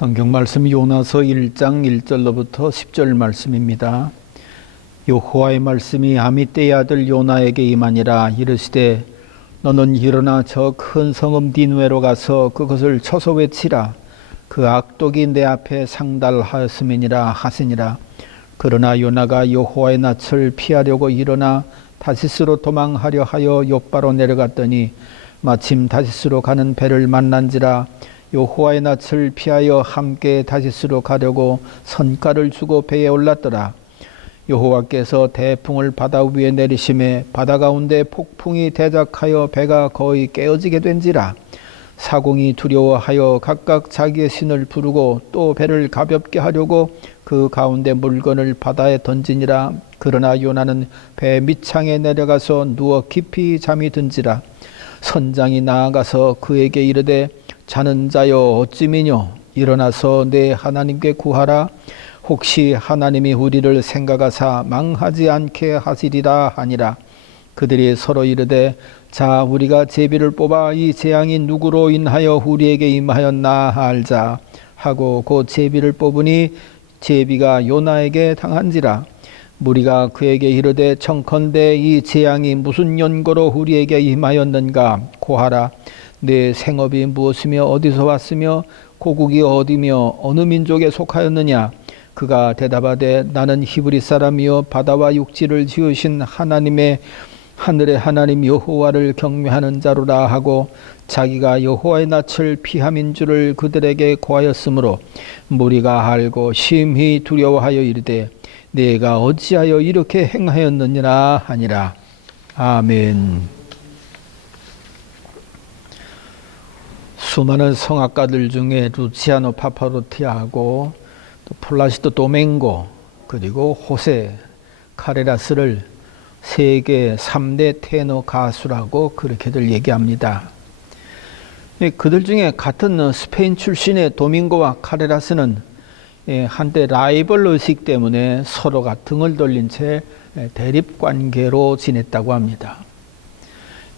성경 말씀 요나서 1장 1절로부터 10절 말씀입니다. 여호와의 말씀이 아미떼의 아들 요나에게 임하니라. 이르시되 너는 일어나 저 큰 성읍 니느웨로 가서 그것을 쳐서 외치라. 그 악독이 내 앞에 상달하였음이니라 하시니라. 그러나 요나가 여호와의 낯을 피하려고 일어나 다시스로 도망하려 하여 욥바로 내려갔더니 마침 다시스로 가는 배를 만난지라. 여호와의 낯을 피하여 함께 다시스로 가려고 선가를 주고 배에 올랐더라. 여호와께서 대풍을 바다 위에 내리심에 바다 가운데 폭풍이 대작하여 배가 거의 깨어지게 된지라. 사공이 두려워하여 각각 자기의 신을 부르고 또 배를 가볍게 하려고 그 가운데 물건을 바다에 던지니라. 그러나 요나는 배 밑창에 내려가서 누워 깊이 잠이 든지라. 선장이 나아가서 그에게 이르되 자는 자여 어찌미뇨 일어나서 내 하나님께 구하라. 혹시 하나님이 우리를 생각하사 망하지 않게 하시리라 하니라. 그들이 서로 이르되 자 우리가 제비를 뽑아 이 재앙이 누구로 인하여 우리에게 임하였나 알자 하고 그 제비를 뽑으니 제비가 요나에게 당한지라. 무리가 그에게 이르되 청컨대 이 재앙이 무슨 연고로 우리에게 임하였는가 고하라. 내 생업이 무엇이며 어디서 왔으며 고국이 어디며 어느 민족에 속하였느냐. 그가 대답하되 나는 히브리 사람이요 바다와 육지를 지으신 하나님의 하늘의 하나님 여호와를 경외하는 자로라 하고 자기가 여호와의 낯을 피함인 줄을 그들에게 고하였으므로 무리가 알고 심히 두려워하여 이르되 내가 어찌하여 이렇게 행하였느니라 하니라. 아멘. 수많은 성악가들 중에 루치아노 파파로티하고 또 플라시도 도맹고 그리고 호세 카레라스를 세계 3대 테너 가수라고 그렇게들 얘기합니다. 그들 중에 같은 스페인 출신의 도밍고와 카레라스는 한때 라이벌 의식 때문에 서로가 등을 돌린 채 대립관계로 지냈다고 합니다.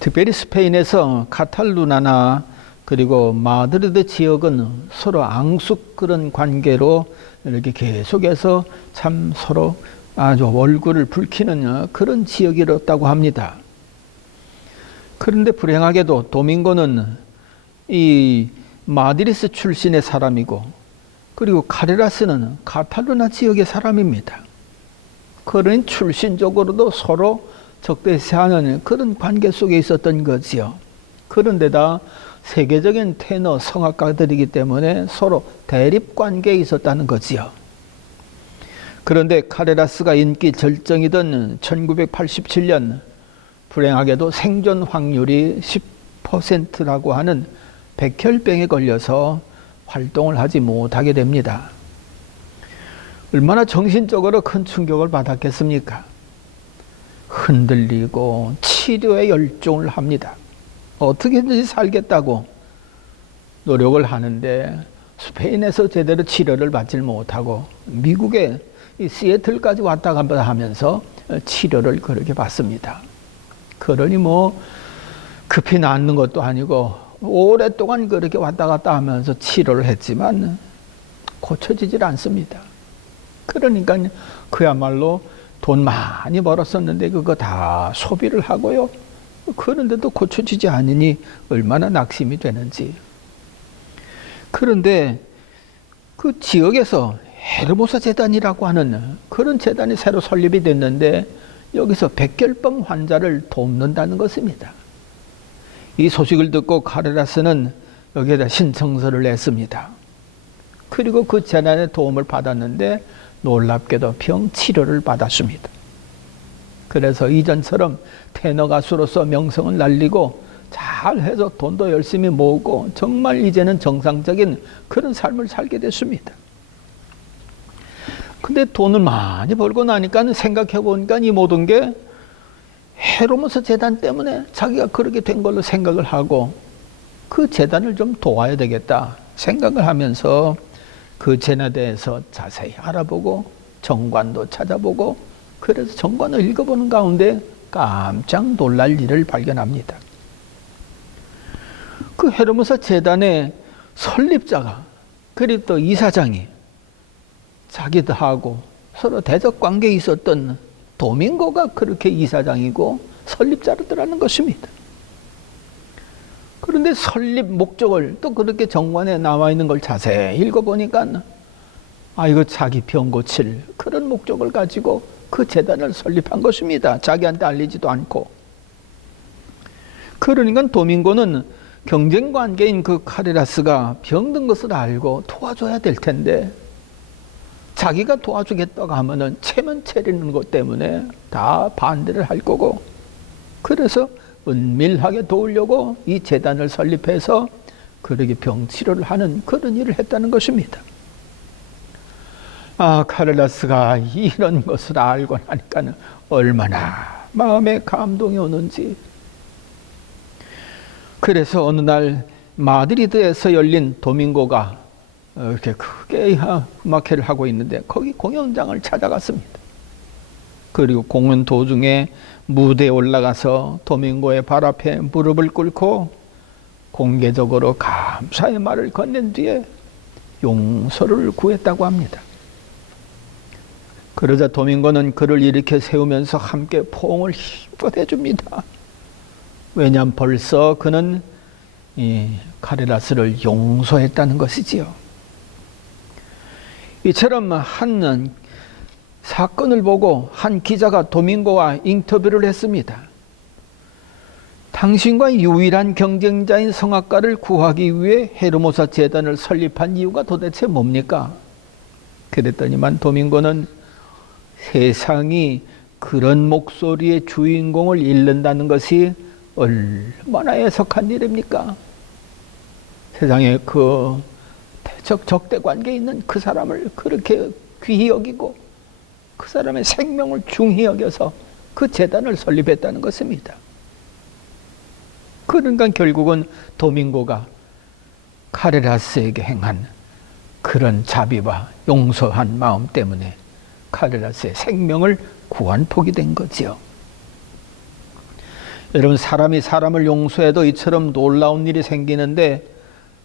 특별히 스페인에서 카탈루나나 그리고 마드리드 지역은 서로 앙숙 그런 관계로 이렇게 계속해서 참 서로 아주 얼굴을 붉히는 그런 지역이었다고 합니다. 그런데 불행하게도 도밍고는 이 마드리드 출신의 사람이고 그리고 카레라스는 카탈루나 지역의 사람입니다. 그런 출신적으로도 서로 적대시하는 그런 관계 속에 있었던 거지요. 그런데다 세계적인 테너 성악가들이기 때문에 서로 대립관계에 있었다는 거지요. 그런데 카레라스가 인기 절정이던 1987년 불행하게도 생존 확률이 10%라고 하는 백혈병에 걸려서 활동을 하지 못하게 됩니다. 얼마나 정신적으로 큰 충격을 받았겠습니까? 흔들리고 치료에 열중을 합니다. 어떻게든지 살겠다고 노력을 하는데 스페인에서 제대로 치료를 받질 못하고 미국의 이 시애틀까지 왔다 갔다 하면서 치료를 그렇게 받습니다. 그러니 뭐 급히 낫는 것도 아니고 오랫동안 그렇게 왔다 갔다 하면서 치료를 했지만 고쳐지질 않습니다. 그러니까 그야말로 돈 많이 벌었었는데 그거 다 소비를 하고요. 그런데도 고쳐지지 않으니 얼마나 낙심이 되는지. 그런데 그 지역에서 헤르모사 재단이라고 하는 그런 재단이 새로 설립이 됐는데 여기서 백혈병 환자를 돕는다는 것입니다. 이 소식을 듣고 카레라스는 여기에다 신청서를 냈습니다. 그리고 그 재단의 도움을 받았는데 놀랍게도 병 치료를 받았습니다. 그래서 이전처럼 테너 가수로서 명성을 날리고 잘해서 돈도 열심히 모으고 정말 이제는 정상적인 그런 삶을 살게 됐습니다. 근데 돈을 많이 벌고 나니까 생각해 보니까 이 모든 게 헤르모스 재단 때문에 자기가 그렇게 된 걸로 생각을 하고 그 재단을 좀 도와야 되겠다 생각을 하면서 그 재단에 대해서 자세히 알아보고 정관도 찾아보고 그래서 정관을 읽어보는 가운데 깜짝 놀랄 일을 발견합니다. 그 헤르모사 재단의 설립자가 그리고 또 이사장이 자기도 하고 서로 대적 관계에 있었던 도밍고가 그렇게 이사장이고 설립자들하는 것입니다. 그런데 설립 목적을 또 그렇게 정관에 나와 있는 걸 자세히 읽어보니까 이거 자기 병 고칠 그런 목적을 가지고 그 재단을 설립한 것입니다. 자기한테 알리지도 않고. 그러니까 도밍고는 경쟁 관계인 그 카레라스가 병든 것을 알고 도와줘야 될 텐데 자기가 도와주겠다고 하면은 체면 차리는 것 때문에 다 반대를 할 거고, 그래서 은밀하게 도우려고 이 재단을 설립해서 그렇게 병치료를 하는 그런 일을 했다는 것입니다. 카를라스가 이런 것을 알고 나니까 얼마나 마음에 감동이 오는지. 그래서 어느 날 마드리드에서 열린 도밍고가 이렇게 크게 음악회를 하고 있는데 거기 공연장을 찾아갔습니다. 그리고 공연 도중에 무대에 올라가서 도밍고의 발 앞에 무릎을 꿇고 공개적으로 감사의 말을 건넨 뒤에 용서를 구했다고 합니다. 그러자 도밍고는 그를 일으켜 세우면서 함께 포옹을 힘껏 해줍니다. 왜냐하면 벌써 그는 이 카레라스를 용서했다는 것이지요. 이처럼 한 사건을 보고 한 기자가 도밍고와 인터뷰를 했습니다. 당신과 유일한 경쟁자인 성악가를 구하기 위해 헤르모사 재단을 설립한 이유가 도대체 뭡니까? 그랬더니만 도밍고는 세상이 그런 목소리의 주인공을 잃는다는 것이 얼마나 애석한 일입니까? 세상에 그 적대 관계에 있는 그 사람을 그렇게 귀히 여기고 그 사람의 생명을 중히 여겨서 그 재단을 설립했다는 것입니다. 그러니까 결국은 도밍고가 카레라스에게 행한 그런 자비와 용서한 마음 때문에 카레라스의 생명을 구한 폭이 된 거지요. 여러분, 사람이 사람을 용서해도 이처럼 놀라운 일이 생기는데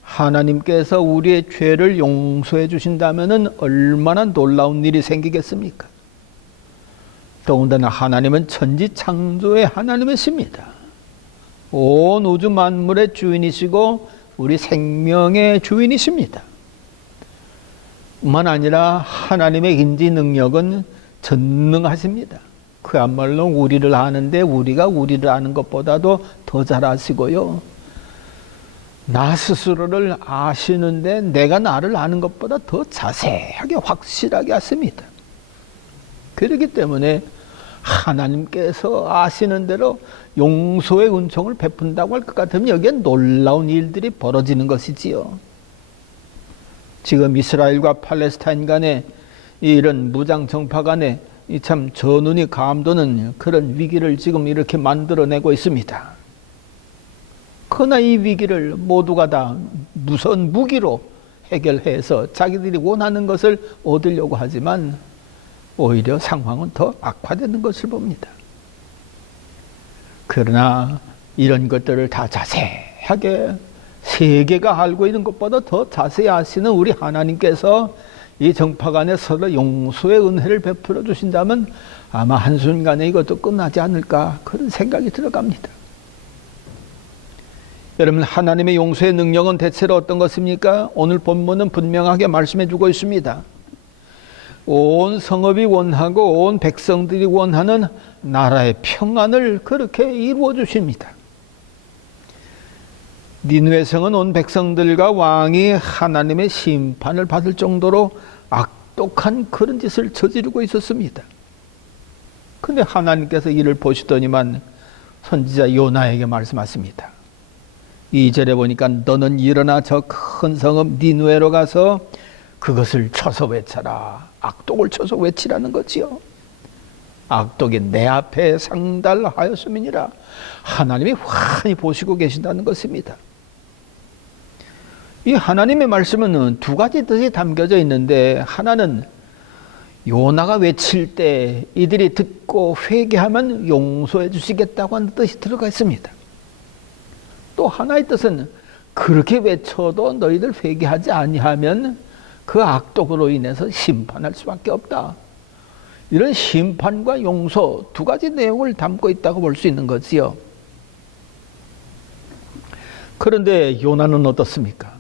하나님께서 우리의 죄를 용서해 주신다면 얼마나 놀라운 일이 생기겠습니까? 더군다나 하나님은 천지창조의 하나님이십니다. 온 우주 만물의 주인이시고 우리 생명의 주인이십니다. 뿐만 아니라 하나님의 인지 능력은 전능하십니다. 그야말로 우리를 아는데 우리가 우리를 아는 것보다도 더 잘 아시고요. 나 스스로를 아시는데 내가 나를 아는 것보다 더 자세하게 확실하게 아십니다. 그렇기 때문에 하나님께서 아시는 대로 용서의 은총을 베푼다고 할 것 같으면 여기에 놀라운 일들이 벌어지는 것이지요. 지금 이스라엘과 팔레스타인 간에 이런 무장 정파 간에 참 전운이 감도는 그런 위기를 지금 이렇게 만들어내고 있습니다. 그러나 이 위기를 모두가 다 무선 무기로 해결해서 자기들이 원하는 것을 얻으려고 하지만 오히려 상황은 더 악화되는 것을 봅니다. 그러나 이런 것들을 다 자세하게 세계가 알고 있는 것보다 더 자세히 아시는 우리 하나님께서 이 정파 간에 서로 용서의 은혜를 베풀어 주신다면 아마 한순간에 이것도 끝나지 않을까 그런 생각이 들어갑니다. 여러분, 하나님의 용서의 능력은 대체로 어떤 것입니까? 오늘 본문은 분명하게 말씀해 주고 있습니다. 온 성읍이 원하고 온 백성들이 원하는 나라의 평안을 그렇게 이루어 주십니다. 니느웨 성은 온 백성들과 왕이 하나님의 심판을 받을 정도로 악독한 그런 짓을 저지르고 있었습니다. 그런데 하나님께서 이를 보시더니만 선지자 요나에게 말씀하십니다. 2절에 보니까 너는 일어나 저 큰 성읍 니느웨로 가서 그것을 쳐서 외쳐라. 악독을 쳐서 외치라는 거지요. 악독이 내 앞에 상달하였음이니라. 하나님이 환히 보시고 계신다는 것입니다. 이 하나님의 말씀은 두 가지 뜻이 담겨져 있는데, 하나는 요나가 외칠 때 이들이 듣고 회개하면 용서해 주시겠다고 하는 뜻이 들어가 있습니다. 또 하나의 뜻은 그렇게 외쳐도 너희들 회개하지 아니하면 그 악독으로 인해서 심판할 수밖에 없다. 이런 심판과 용서 두 가지 내용을 담고 있다고 볼 수 있는 거지요. 그런데 요나는 어떻습니까?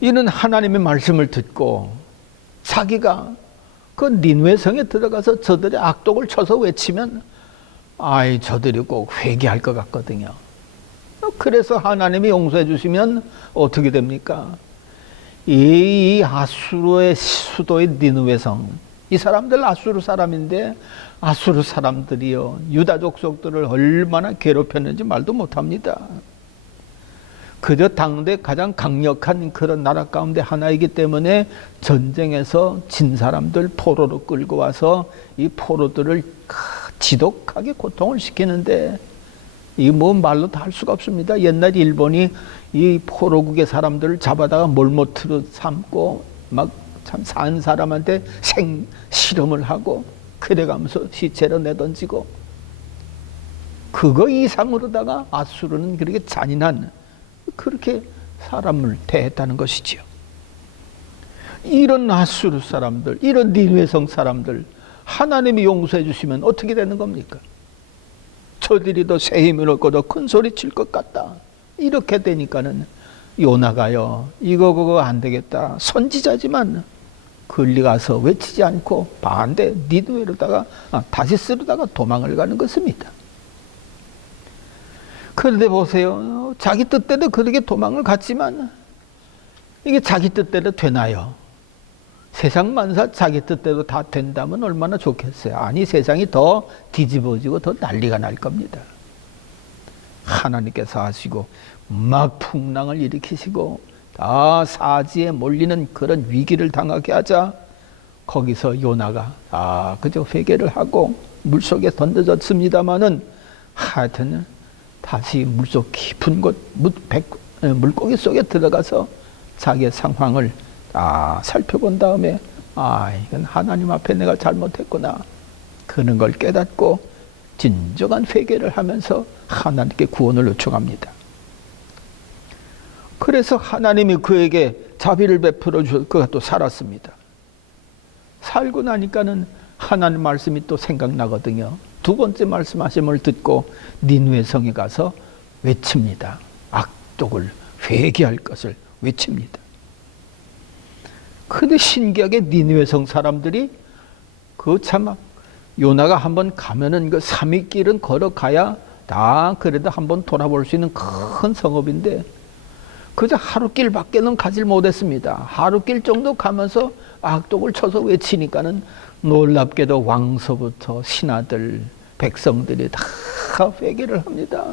이는 하나님의 말씀을 듣고 자기가 그 니느웨 성에 들어가서 저들의 악독을 쳐서 외치면 저들이 꼭 회개할 것 같거든요. 그래서 하나님이 용서해 주시면 어떻게 됩니까? 이 아수르의 수도의 니느웨 성, 이 사람들 아수르 사람인데 아수르 사람들이요 유다 족속들을 얼마나 괴롭혔는지 말도 못합니다. 그저 당대 가장 강력한 그런 나라 가운데 하나이기 때문에 전쟁에서 진 사람들 포로로 끌고 와서 이 포로들을 지독하게 고통을 시키는데 이 뭐 말로 다 할 수가 없습니다. 옛날 일본이 이 포로국의 사람들을 잡아다가 몰모트로 삼고 막 참 산 사람한테 실험을 하고 그래가면서 시체로 내던지고 그거 이상으로다가 아수르는 그렇게 잔인한 그렇게 사람을 대했다는 것이지요. 이런 아수르 사람들, 이런 니느웨 성 사람들 하나님이 용서해 주시면 어떻게 되는 겁니까? 저들이 더 새 힘을 얻고 더 큰 소리 칠 것 같다. 이렇게 되니까는 요나가요, 이거 안 되겠다. 선지자지만 걸리 가서 외치지 않고 반대 니느웨로다가 다시스로다가 도망을 가는 것입니다. 그런데 보세요. 자기 뜻대로 그렇게 도망을 갔지만 이게 자기 뜻대로 되나요? 세상 만사 자기 뜻대로 다 된다면 얼마나 좋겠어요. 아니 세상이 더 뒤집어지고 더 난리가 날 겁니다. 하나님께서 하시고 막 풍랑을 일으키시고 다 사지에 몰리는 그런 위기를 당하게 하자 거기서 요나가 그저 회개를 하고 물속에 던져졌습니다마는 하여튼 다시 물속 깊은 곳 물고기 속에 들어가서 자기의 상황을 살펴본 다음에 이건 하나님 앞에 내가 잘못했구나 그런 걸 깨닫고 진정한 회개를 하면서 하나님께 구원을 요청합니다. 그래서 하나님이 그에게 자비를 베풀어 주셔서 그가 또 살았습니다. 살고 나니까는 하나님 말씀이 또 생각나거든요. 두 번째 말씀하심을 듣고 니느웨 성에 가서 외칩니다. 악독을 회개할 것을 외칩니다. 근데 신기하게 니느웨 성 사람들이 참 요나가 한번 가면은 그 3일 길은 걸어가야 다 그래도 한번 돌아볼 수 있는 큰 성읍인데 그저 하루길밖에는 가질 못했습니다. 하루길 정도 가면서 악독을 쳐서 외치니까는 놀랍게도 왕서부터 신하들, 백성들이 다 회개를 합니다.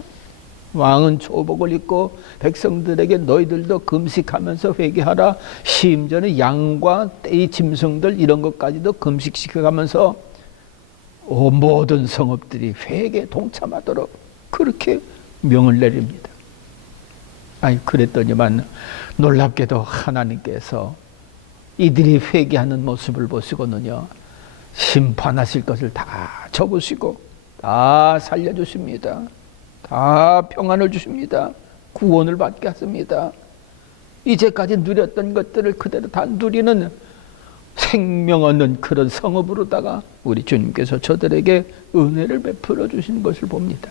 왕은 조복을 입고 백성들에게 너희들도 금식하면서 회개하라. 심지어는 양과 떼의 짐승들 이런 것까지도 금식시켜가면서 모든 성읍들이 회개에 동참하도록 그렇게 명을 내립니다. 그랬더니만 놀랍게도 하나님께서 이들이 회개하는 모습을 보시고는요 심판하실 것을 다 접으시고 다 살려주십니다. 다 평안을 주십니다. 구원을 받게 하십니다. 이제까지 누렸던 것들을 그대로 다 누리는 생명 얻는 그런 성읍으로다가 우리 주님께서 저들에게 은혜를 베풀어 주신 것을 봅니다.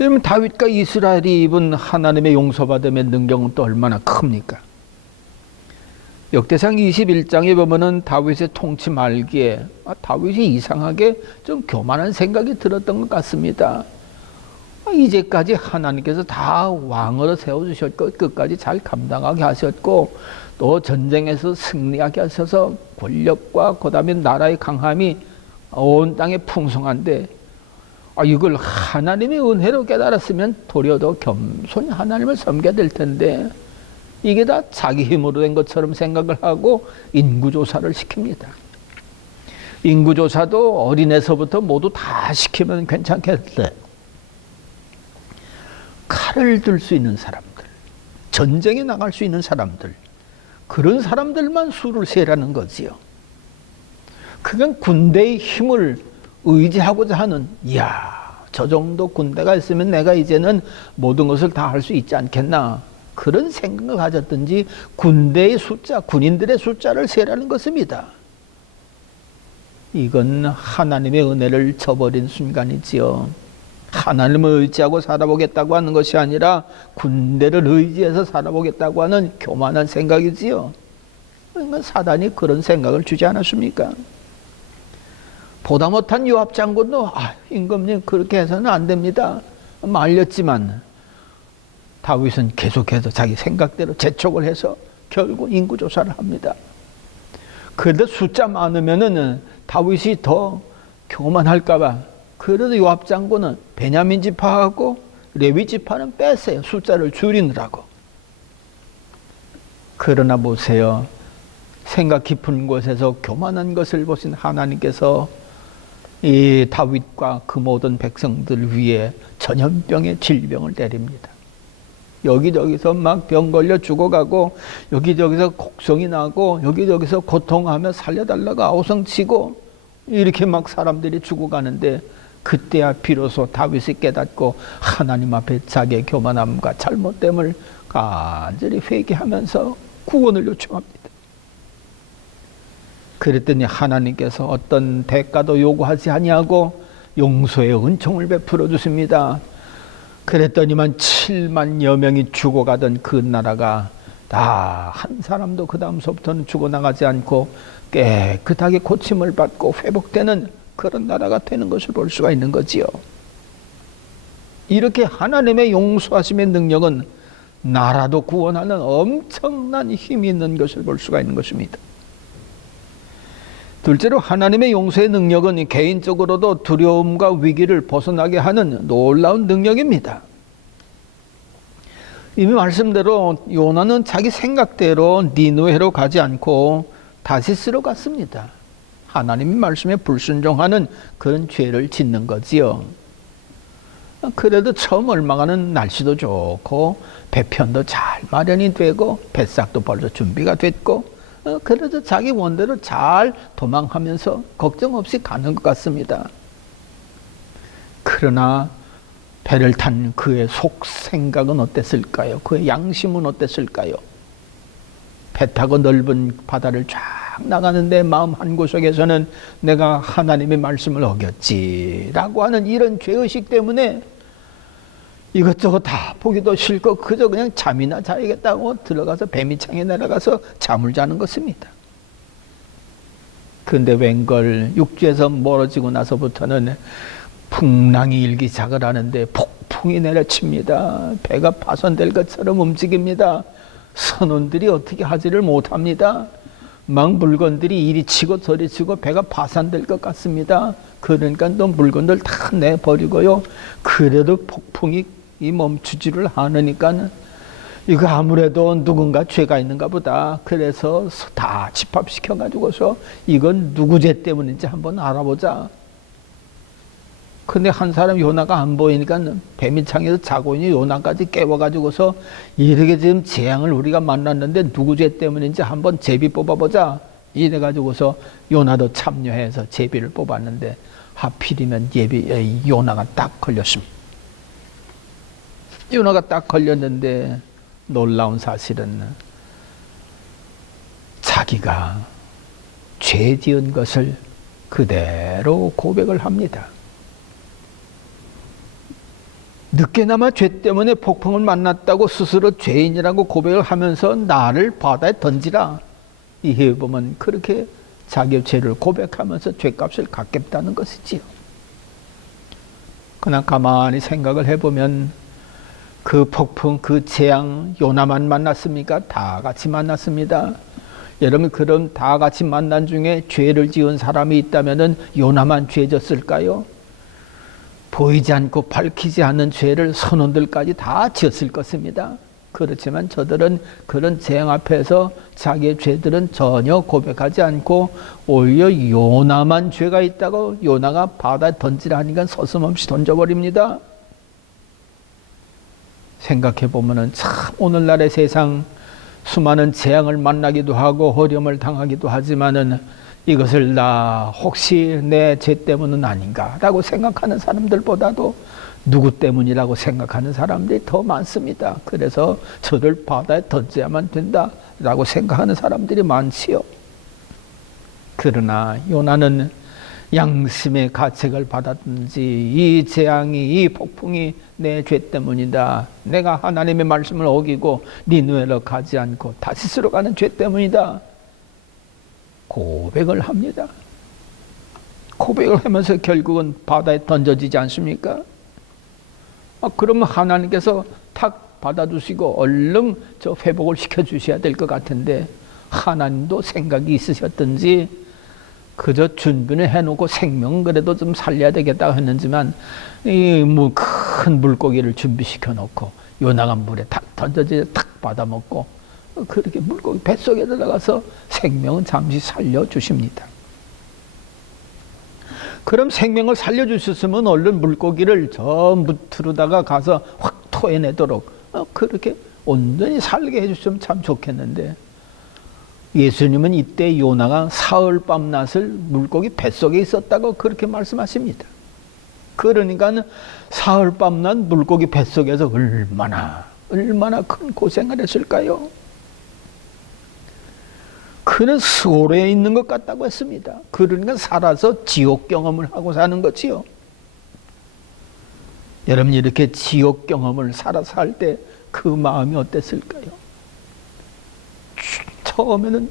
여러분 다윗과 이스라엘이 입은 하나님의 용서받음의 능력은 또 얼마나 큽니까? 역대상 21장에 보면은 다윗의 통치 말기에 다윗이 이상하게 좀 교만한 생각이 들었던 것 같습니다. 이제까지 하나님께서 다 왕으로 세워주셨고 끝까지 잘 감당하게 하셨고 또 전쟁에서 승리하게 하셔서 권력과 그 다음에 나라의 강함이 온 땅에 풍성한데 이걸 하나님의 은혜로 깨달았으면 도리어 더 겸손히 하나님을 섬겨야 될 텐데 이게 다 자기 힘으로 된 것처럼 생각을 하고 인구조사를 시킵니다. 인구조사도 어린애서부터 모두 다 시키면 괜찮겠대. 칼을 들 수 있는 사람들, 전쟁에 나갈 수 있는 사람들, 그런 사람들만 수를 세라는 거지요. 그건 군대의 힘을 의지하고자 하는 저 정도 군대가 있으면 내가 이제는 모든 것을 다 할 수 있지 않겠나. 그런 생각을 가졌든지 군대의 숫자, 군인들의 숫자를 세라는 것입니다. 이건 하나님의 은혜를 저버린 순간이지요. 하나님을 의지하고 살아보겠다고 하는 것이 아니라 군대를 의지해서 살아보겠다고 하는 교만한 생각이지요. 그러니까 사단이 그런 생각을 주지 않았습니까? 보다 못한 요압 장군도 임금님 그렇게 해서는 안 됩니다. 말렸지만 다윗은 계속해서 자기 생각대로 재촉을 해서 결국 인구조사를 합니다. 그래도 숫자 많으면은 다윗이 더 교만할까봐 그래도 요압 장군은 베냐민 지파하고 레위 지파는 뺐어요. 숫자를 줄이느라고. 그러나 보세요. 생각 깊은 곳에서 교만한 것을 보신 하나님께서 이 다윗과 그 모든 백성들 위에 전염병의 질병을 내립니다. 여기저기서 막 병 걸려 죽어가고 여기저기서 곡성이 나고 여기저기서 고통하며 살려달라고 아우성치고 이렇게 막 사람들이 죽어가는데 그때야 비로소 다윗이 깨닫고 하나님 앞에 자기의 교만함과 잘못됨을 간절히 회개하면서 구원을 요청합니다. 그랬더니 하나님께서 어떤 대가도 요구하지 아니하고 용서의 은총을 베풀어 주십니다. 그랬더니만 7만여 명이 죽어가던 그 나라가 다 한 사람도 그 다음서부터는 죽어나가지 않고 깨끗하게 고침을 받고 회복되는 그런 나라가 되는 것을 볼 수가 있는 거지요. 이렇게 하나님의 용서하심의 능력은 나라도 구원하는 엄청난 힘이 있는 것을 볼 수가 있는 것입니다. 둘째로 하나님의 용서의 능력은 개인적으로도 두려움과 위기를 벗어나게 하는 놀라운 능력입니다. 이미 말씀대로 요나는 자기 생각대로 니느웨로 가지 않고 다시스로 갔습니다. 하나님의 말씀에 불순종하는 그런 죄를 짓는 거지요. 그래도 처음 얼마가는 날씨도 좋고 배편도 잘 마련이 되고 뱃삭도 벌써 준비가 됐고 그래도 자기 원대로 잘 도망하면서 걱정 없이 가는 것 같습니다. 그러나 배를 탄 그의 속 생각은 어땠을까요? 그의 양심은 어땠을까요? 배 타고 넓은 바다를 쫙 나가는데 마음 한구석에서는 내가 하나님의 말씀을 어겼지라고 하는 이런 죄의식 때문에 이것저것 다 보기도 싫고 그저 그냥 잠이나 자야겠다고 들어가서 배미창에 내려가서 잠을 자는 것입니다. 그런데 웬걸 육지에서 멀어지고 나서부터는 풍랑이 일기 시작을 하는데 폭풍이 내려칩니다. 배가 파손될 것처럼 움직입니다. 선원들이 어떻게 하지를 못합니다. 막 물건들이 이리 치고 저리 치고 배가 파산될 것 같습니다. 그러니까 또 물건들 다 내버리고요. 그래도 폭풍이 멈추지를 않으니까 이거 아무래도 누군가 죄가 있는가 보다. 그래서 다 집합시켜 가지고서 이건 누구 죄 때문인지 한번 알아보자. 근데 한 사람 요나가 안 보이니까 배민창에서 자고 있는 요나까지 깨워가지고서 이렇게 지금 재앙을 우리가 만났는데 누구 죄 때문인지 한번 제비 뽑아보자. 이래가지고서 요나도 참여해서 제비를 뽑았는데 하필이면 요나가 딱 걸렸습니다. 요나가 딱 걸렸는데 놀라운 사실은 자기가 죄 지은 것을 그대로 고백을 합니다. 늦게나마 죄 때문에 폭풍을 만났다고 스스로 죄인이라고 고백을 하면서 나를 바다에 던지라. 이에 보면 그렇게 자기의 죄를 고백하면서 죄값을 갚겠다는 것이지요. 그러나 가만히 생각을 해보면 그 폭풍, 그 재앙 요나만 만났습니까? 다 같이 만났습니다. 여러분 그럼 다 같이 만난 중에 죄를 지은 사람이 있다면 요나만 죄 졌을까요? 보이지 않고 밝히지 않는 죄를 선원들까지 다 지었을 것입니다. 그렇지만 저들은 그런 재앙 앞에서 자기의 죄들은 전혀 고백하지 않고 오히려 요나만 죄가 있다고 요나가 바다에 던지라 하니까 서슴없이 던져버립니다. 생각해보면 참 오늘날의 세상 수많은 재앙을 만나기도 하고 어려움을 당하기도 하지만은 이것을 나 혹시 내 죄 때문은 아닌가라고 생각하는 사람들보다도 누구 때문이라고 생각하는 사람들이 더 많습니다. 그래서 저를 바다에 던져야만 된다라고 생각하는 사람들이 많지요. 그러나 요나는 양심의 가책을 받았든지 이 재앙이, 이 폭풍이 내 죄 때문이다. 내가 하나님의 말씀을 어기고 니느웨로 가지 않고 다시스로 가는 죄 때문이다. 고백을 합니다. 고백을 하면서 결국은 바다에 던져지지 않습니까? 그러면 하나님께서 탁 받아주시고 얼른 저 회복을 시켜주셔야 될 것 같은데 하나님도 생각이 있으셨든지 그저 준비를 해놓고 생명은 그래도 좀 살려야 되겠다고 했는지만 이 큰 물고기를 준비시켜 놓고 요나가 물에 탁 던져져 탁 받아먹고 그렇게 물고기 뱃속에 들어가서 생명은 잠시 살려주십니다. 그럼 생명을 살려주셨으면 얼른 물고기를 저 무트로다가 가서 확 토해내도록 그렇게 온전히 살게 해주시면 참 좋겠는데 예수님은 이때 요나가 사흘 밤낮을 물고기 뱃속에 있었다고 그렇게 말씀하십니다. 그러니까 사흘 밤낮 물고기 뱃속에서 얼마나 큰 고생을 했을까요? 그는 수월에 있는 것 같다고 했습니다. 그러니까 살아서 지옥 경험을 하고 사는 거지요. 여러분 이렇게 지옥 경험을 살아서 할 때 그 마음이 어땠을까요? 처음에는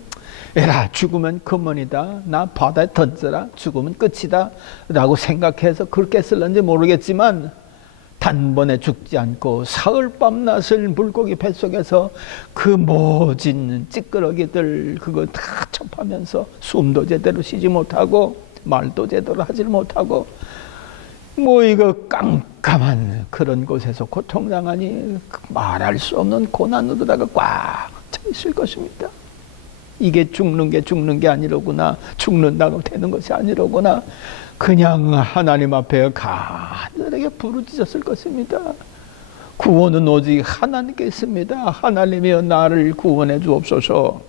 에라 죽으면 그만이다. 나 바다에 던져라. 죽으면 끝이다. 라고 생각해서 그렇게 했을런지 모르겠지만 단번에 죽지 않고 사흘 밤낮을 물고기 뱃속에서 그 모진 찌끄러기들 그거 다 접하면서 숨도 제대로 쉬지 못하고 말도 제대로 하지 못하고 이거 깜깜한 그런 곳에서 고통당하니 말할 수 없는 고난으로다가 꽉 차 있을 것입니다. 이게 죽는 게 아니로구나. 죽는다고 되는 것이 아니로구나. 그냥 하나님 앞에 간절하게 부르짖었을 것입니다. 구원은 오직 하나님께 있습니다. 하나님이여 나를 구원해 주옵소서.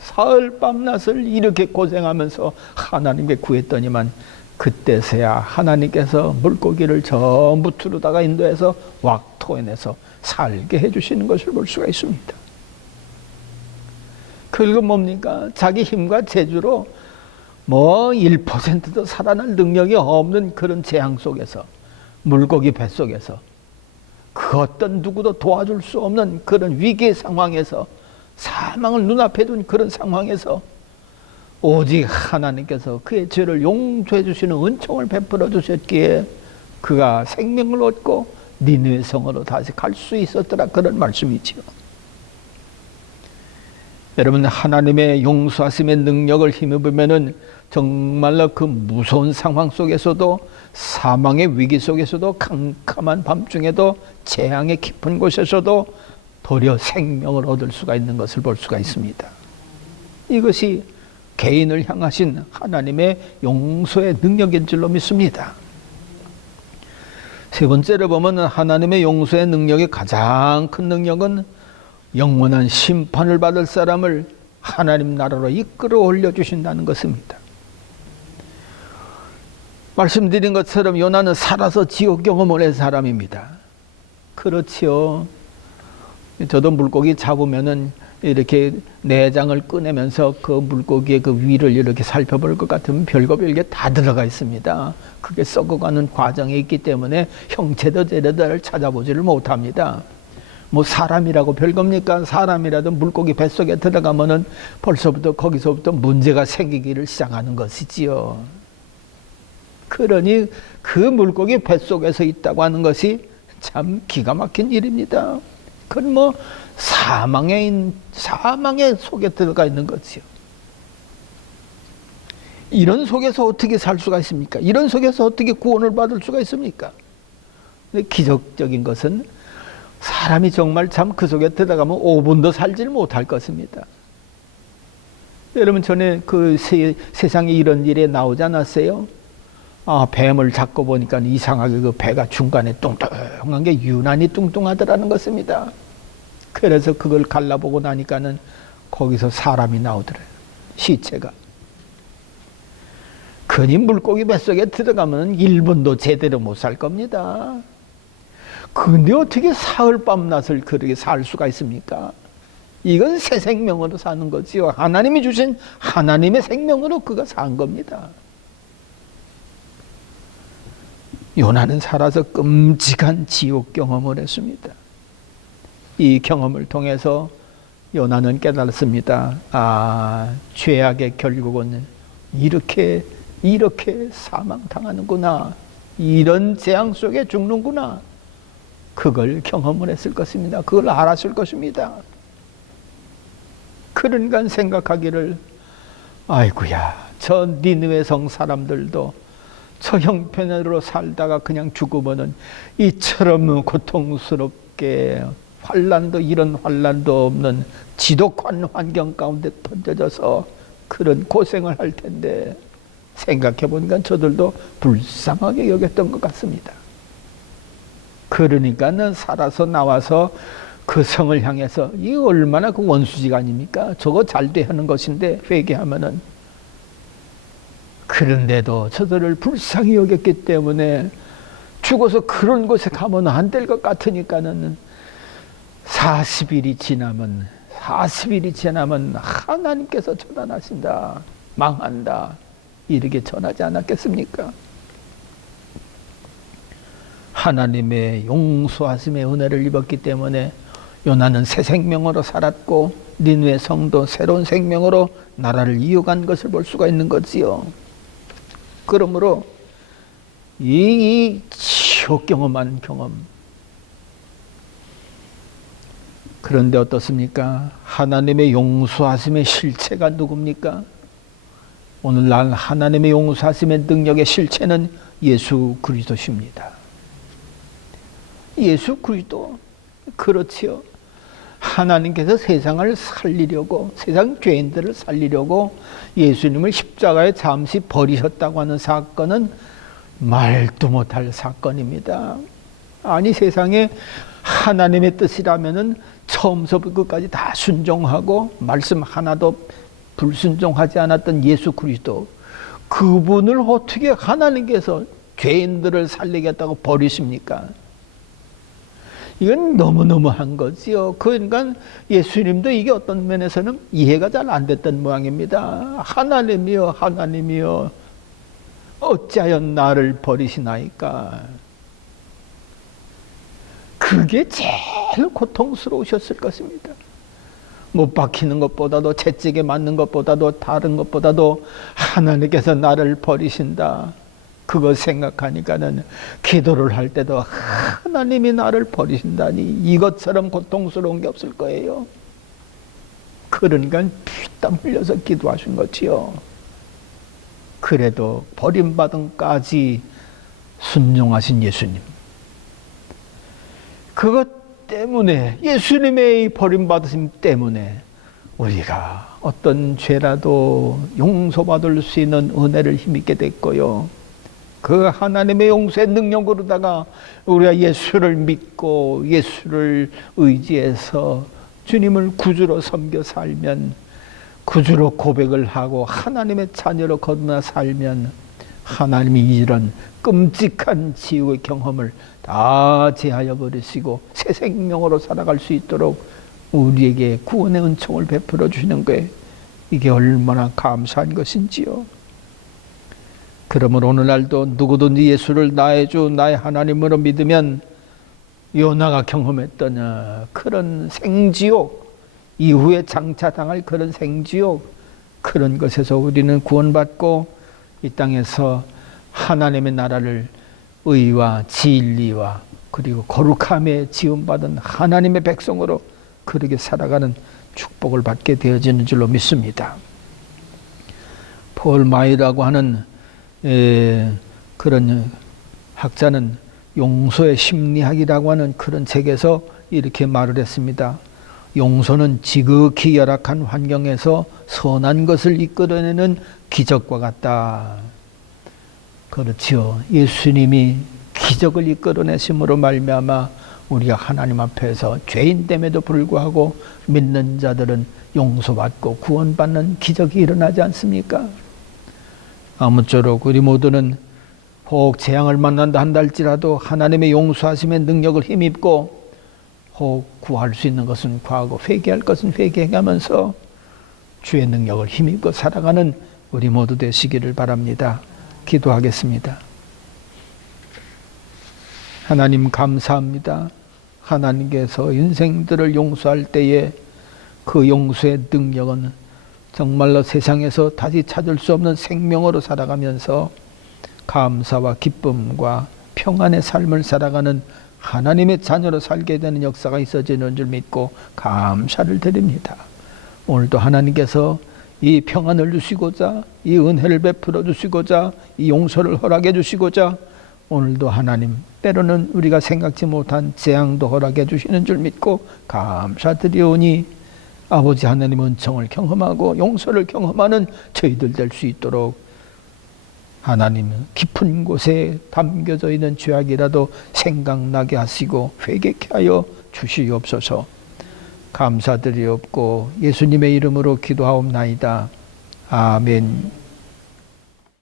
사흘 밤낮을 이렇게 고생하면서 하나님께 구했더니만 그때서야 하나님께서 물고기를 저 무트로다가 인도해서 확 토해내서 살게 해주시는 것을 볼 수가 있습니다. 그리고 뭡니까? 자기 힘과 재주로 1%도 살아날 능력이 없는 그런 재앙 속에서 물고기 뱃속에서 그 어떤 누구도 도와줄 수 없는 그런 위기의 상황에서 사망을 눈앞에 둔 그런 상황에서 오직 하나님께서 그의 죄를 용서해 주시는 은총을 베풀어 주셨기에 그가 생명을 얻고 니느웨 성으로 다시 갈 수 있었더라. 그런 말씀이지요. 여러분 하나님의 용서하심의 능력을 힘입으면은 정말로 그 무서운 상황 속에서도 사망의 위기 속에서도 캄캄한 밤중에도 재앙의 깊은 곳에서도 도리어 생명을 얻을 수가 있는 것을 볼 수가 있습니다. 이것이 개인을 향하신 하나님의 용서의 능력인 줄로 믿습니다. 세 번째로 보면 하나님의 용서의 능력의 가장 큰 능력은 영원한 심판을 받을 사람을 하나님 나라로 이끌어 올려주신다는 것입니다. 말씀드린 것처럼 요나는 살아서 지옥 경험을 한 사람입니다. 그렇지요. 저도 물고기 잡으면은 이렇게 내장을 꺼내면서 그 물고기의 그 위를 이렇게 살펴볼 것 같으면 별게 다 들어가 있습니다. 그게 썩어가는 과정에 있기 때문에 형체도 재료들을 찾아보지를 못합니다. 사람이라고 별겁니까? 사람이라도 물고기 뱃속에 들어가면은 벌써부터 거기서부터 문제가 생기기를 시작하는 것이지요. 그러니 그 물고기 뱃속에서 있다고 하는 것이 참 기가 막힌 일입니다. 그건 사망의 속에 들어가 있는 거지요. 이런 속에서 어떻게 살 수가 있습니까? 이런 속에서 어떻게 구원을 받을 수가 있습니까? 근데 기적적인 것은 사람이 정말 참 그 속에 들어가면 5분도 살지를 못할 것입니다. 여러분 전에 그 세상에 이런 일이 나오지 않았어요? 뱀을 잡고 보니까 이상하게 그 배가 중간에 뚱뚱한 게 유난히 뚱뚱하더라는 것입니다. 그래서 그걸 갈라보고 나니까는 거기서 사람이 나오더래요. 시체가. 괜히 물고기 뱃속에 들어가면 1분도 제대로 못 살 겁니다. 근데 어떻게 사흘 밤낮을 그렇게 살 수가 있습니까? 이건 새 생명으로 사는 거지요. 하나님이 주신 하나님의 생명으로 그가 산 겁니다. 요나는 살아서 끔찍한 지옥 경험을 했습니다. 이 경험을 통해서 요나는 깨달았습니다. 아, 죄악의 결국은 이렇게 사망당하는구나. 이런 재앙 속에 죽는구나. 그걸 경험을 했을 것입니다. 그걸 알았을 것입니다. 그러니까 생각하기를, 아이고야, 저 니느웨 성 사람들도 저 형편으로 살다가 그냥 죽으면은 이처럼 고통스럽게 이런 환난도 없는 지독한 환경 가운데 던져져서 그런 고생을 할 텐데, 생각해 보니까 저들도 불쌍하게 여겼던 것 같습니다. 그러니까는 살아서 나와서 그 성을 향해서, 이 얼마나 그 원수지가 아닙니까? 저거 잘 돼 하는 것인데 회개하면은. 그런데도 저들을 불쌍히 여겼기 때문에 죽어서 그런 곳에 가면 안 될 것 같으니까는 40일이 지나면 하나님께서 전환하신다, 망한다, 이렇게 전하지 않았겠습니까? 하나님의 용서하심의 은혜를 입었기 때문에 요나는 새 생명으로 살았고, 니느웨 성도 새로운 생명으로 나라를 이어간 것을 볼 수가 있는 거지요. 그러므로 이 지옥 경험한 경험, 그런데 어떻습니까? 하나님의 용서하심의 실체가 누굽니까? 오늘날 하나님의 용서하심의 능력의 실체는 예수 그리스도십니다. 예수 그리스도, 그렇지요. 하나님께서 세상을 살리려고, 세상 죄인들을 살리려고 예수님을 십자가에 잠시 버리셨다고 하는 사건은 말도 못할 사건입니다. 아니, 세상에 하나님의 뜻이라면은 처음서부터 끝까지 다 순종하고 말씀 하나도 불순종하지 않았던 예수 그리스도, 그분을 어떻게 하나님께서 죄인들을 살리겠다고 버리십니까? 이건 너무너무한 거지요. 그러니까 예수님도 이게 어떤 면에서는 이해가 잘 안 됐던 모양입니다. 하나님이여, 하나님이여, 어찌하여 나를 버리시나이까. 그게 제일 고통스러우셨을 것입니다. 못 박히는 것보다도, 채찍에 맞는 것보다도, 다른 것보다도 하나님께서 나를 버리신다, 그거 생각하니까는 기도를 할 때도 하나님이 나를 버리신다니 이것처럼 고통스러운 게 없을 거예요. 그러니까 피땀 흘려서 기도하신 거지요. 그래도 버림받음까지 순종하신 예수님, 그것 때문에, 예수님의 버림받으심 때문에 우리가 어떤 죄라도 용서받을 수 있는 은혜를 힘입게 됐고요. 그 하나님의 용서의 능력으로다가 우리가 예수를 믿고 예수를 의지해서 주님을 구주로 섬겨 살면, 구주로 고백을 하고 하나님의 자녀로 거듭나 살면 하나님이 이런 끔찍한 지옥의 경험을 다 제하여 버리시고 새 생명으로 살아갈 수 있도록 우리에게 구원의 은총을 베풀어 주시는 거예요. 이게 얼마나 감사한 것인지요. 그러므로 오늘날도 누구든지 예수를 나의 주, 나의 하나님으로 믿으면 요나가 경험했던 그런 생지옥, 이후에 장차당할 그런 생지옥, 그런 것에서 우리는 구원받고 이 땅에서 하나님의 나라를 의와 진리와 그리고 거룩함에 지음받은 하나님의 백성으로 그렇게 살아가는 축복을 받게 되어지는 줄로 믿습니다. 폴 마이라고 하는 그런 학자는 용서의 심리학이라고 하는 그런 책에서 이렇게 말을 했습니다. 용서는 지극히 열악한 환경에서 선한 것을 이끌어내는 기적과 같다. 그렇지요. 예수님이 기적을 이끌어내심으로 말미암아 우리가 하나님 앞에서 죄인됨에도 불구하고 믿는 자들은 용서받고 구원받는 기적이 일어나지 않습니까? 아무쪼록 우리 모두는 혹 재앙을 만난다 한달지라도 하나님의 용서하심의 능력을 힘입고 혹 구할 수 있는 것은 구하고 회개할 것은 회개하면서 주의 능력을 힘입고 살아가는 우리 모두 되시기를 바랍니다. 기도하겠습니다. 하나님 감사합니다. 하나님께서 인생들을 용서할 때에 그 용서의 능력은 정말로 세상에서 다시 찾을 수 없는 생명으로 살아가면서 감사와 기쁨과 평안의 삶을 살아가는 하나님의 자녀로 살게 되는 역사가 있어지는 줄 믿고 감사를 드립니다. 오늘도 하나님께서 이 평안을 주시고자, 이 은혜를 베풀어 주시고자, 이 용서를 허락해 주시고자 오늘도 하나님 때로는 우리가 생각지 못한 재앙도 허락해 주시는 줄 믿고 감사드리오니 아버지 하나님 은총을 경험하고 용서를 경험하는 저희들 될 수 있도록 하나님 깊은 곳에 담겨져 있는 죄악이라도 생각나게 하시고 회개케 하여 주시옵소서. 감사드리옵고 예수님의 이름으로 기도하옵나이다. 아멘.